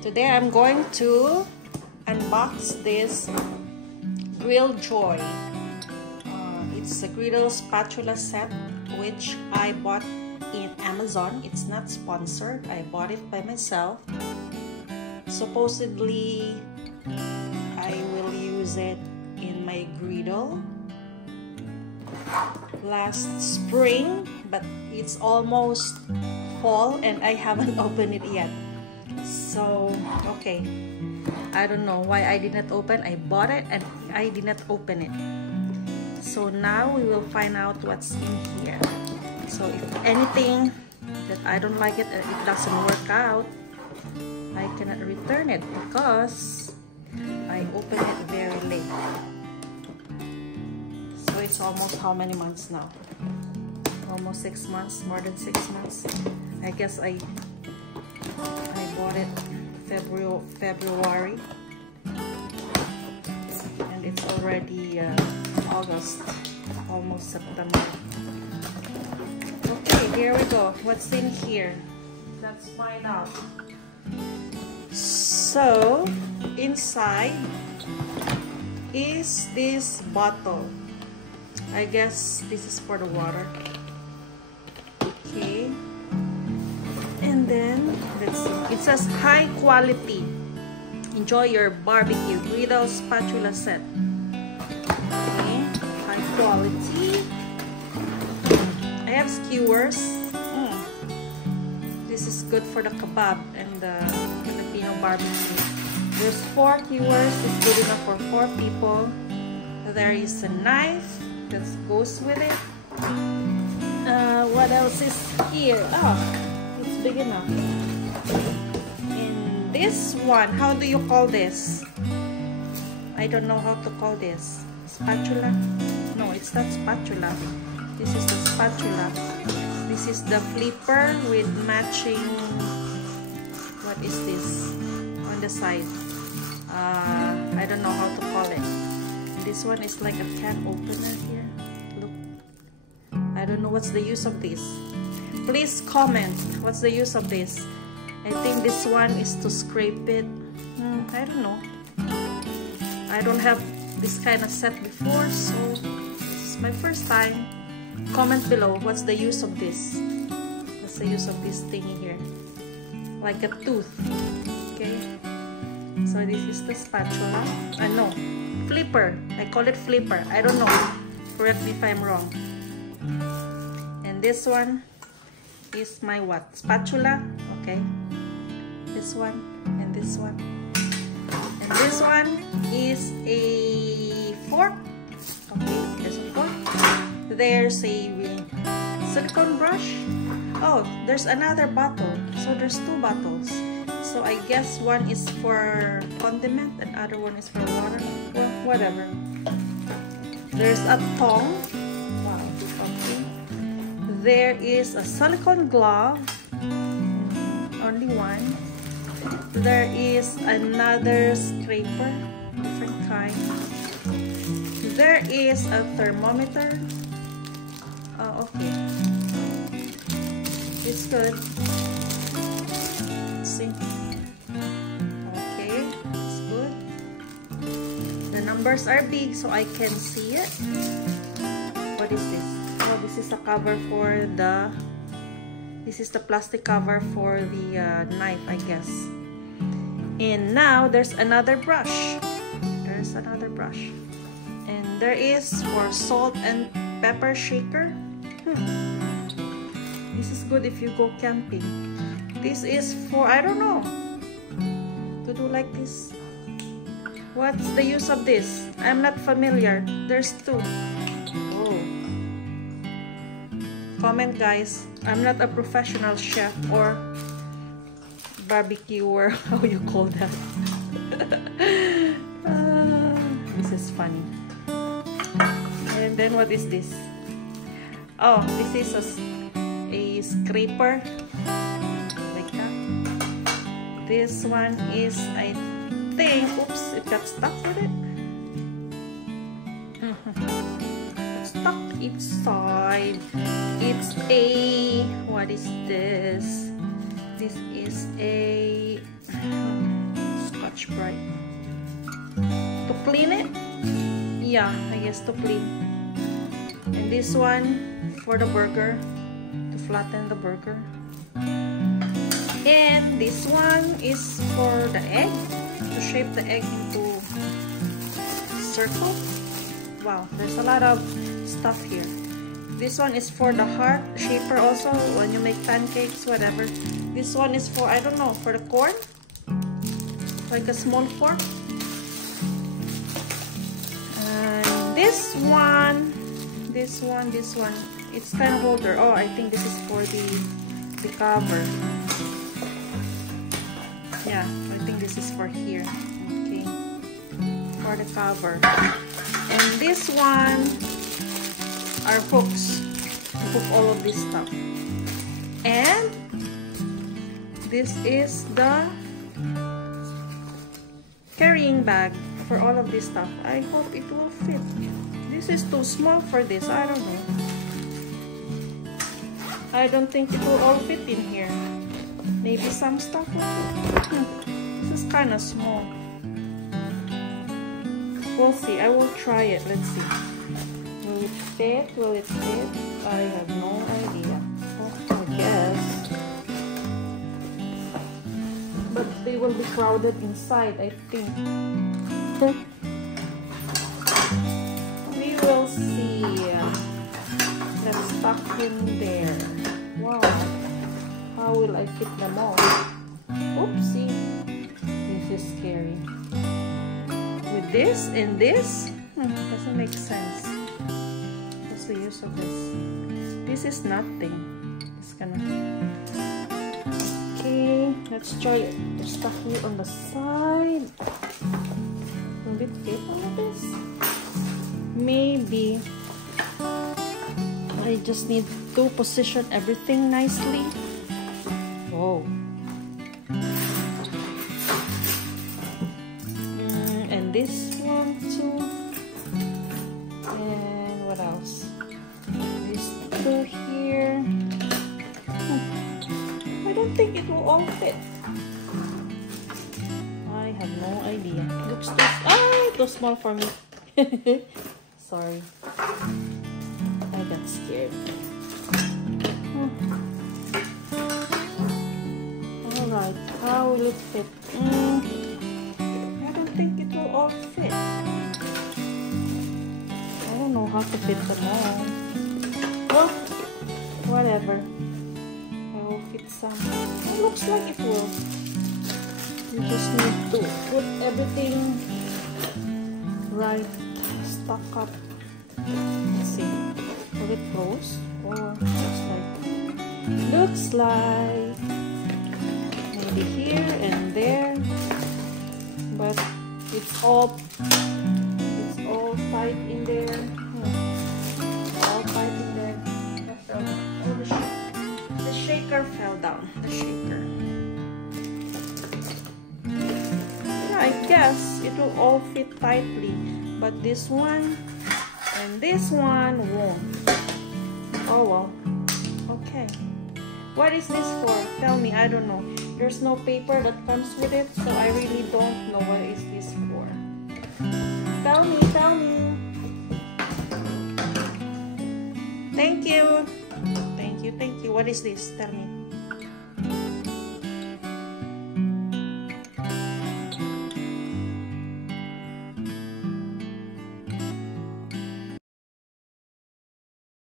Today I'm going to unbox this Grill Joy. It's a Griddle spatula set which I bought in Amazon. It's not sponsored. I bought it by myself. Supposedly I will use it in my griddle last spring, but it's almost fall and I haven't opened it yet. So okay, I don't know why I did not open. I bought it and I did not open it. So now we will find out what's in here. So if anything that I don't like it doesn't work out, I cannot return it because I opened it very late. So it's almost how many months now? Almost 6 months, more than 6 months. I guess I bought it February and it's already August, almost September. Okay, here we go. What's in here? Let's find out. So inside is this bottle. I guess this is for the water. Okay, and then let's see. It says high quality. Enjoy your barbecue Griddle spatula set. Okay, high quality. I have skewers. This is good for the kebab and the Filipino barbecue. There's 4 skewers. It's good enough for 4 people. There is a knife that goes with it. What else is here? Oh, it's big enough. And this one, how do you call this? I don't know how to call this. Spatula? No, it's not spatula. This is the spatula. This is the flipper with matching. What is this on the side? I don't know how to call it. This one is like a can opener here. Look, I don't know what's the use of this. Please comment what's the use of this. I think this one is to scrape it. I don't know. I don't have this kind of set before, so this is my first time. Comment below what's the use of this. What's the use of this thingy here? Like a tooth. Okay. So this is the spatula. No, flipper. I call it flipper. I don't know. Correct me if I'm wrong. And this one is my what? Spatula. Okay. This one and this one. And this one is a fork. Okay, there's a fork. There's a silicone brush. Oh, there's another bottle. So there's 2 bottles. So I guess one is for condiment and other one is for water. Well, whatever. There's a tongue. Wow. Okay. There is a silicone glove. Only one. There is another scraper. Different kind. There is a thermometer. Okay. It's good. Let's see. Okay, it's good. The numbers are big so I can see it. What is this? Oh, this is a cover for the... This is the plastic cover for the knife, I guess. And now there's another brush. There's another brush. And there is for salt and pepper shaker. This is good if you go camping. This is for, I don't know, to do like this. What's the use of this? I'm not familiar. There's 2. Oh. Comment, guys. I'm not a professional chef or barbecuer. How you call that? This is funny. And then what is this? Oh, this is a scraper. Like that. This one is, I think, oops, it got stuck with it. Stuck inside. It's a, what is this? This is a Scotch Brite. To clean it? Yeah, I guess to clean. And this one for the burger, to flatten the burger. And this one is for the egg, to shape the egg into circle. Wow, there's a lot of stuff here. This one is for the heart shaper also, when you make pancakes, whatever. This one is for, I don't know, for the corn. Like a small fork. And this one, it's kind of older. Oh, I think this is for the cover. Yeah, I think this is for here. Okay, for the cover. And this one are hooks to hook all of this stuff. And this is the carrying bag for all of this stuff. I hope it will fit. This is too small for this. I don't know. I don't think it will all fit in here. Maybe some stuff will fit. This is kind of small. We'll see. I will try it. Let's see. Will it fit? Will it fit? I have no idea. Oh, I guess. But they will be crowded inside, I think. We will see. Let's tuck in there. Wow. How will I fit them all? Oopsie. This is scary. With this and this? Doesn't make sense. What's the use of this? This is nothing. It's gonna... Okay, let's try it. There's stuff here on the side. Will it fit all of this? Maybe. I just need to position everything nicely. Whoa. And this one too. And what else? These two here. I don't think it will all fit. I have no idea. Looks too small for me. Sorry. I got scared. Alright, how will it fit? I don't think it will all fit. I don't know how to fit them all. Well, whatever. I will fit some. It looks like it will. You just need to put everything right, stuck up. Let's see. Will it close? Or looks like maybe here and there, but it's all tight in there. All tight in there. Oh, the shaker fell down. The shaker. Yeah, I guess it will all fit tightly, but this one and this one won't. Oh well. Okay. What is this for? Tell me. I don't know. There's no paper that comes with it, so I really don't know what is this for. Tell me. Tell me. Thank you. Thank you. Thank you. What is this? Tell me.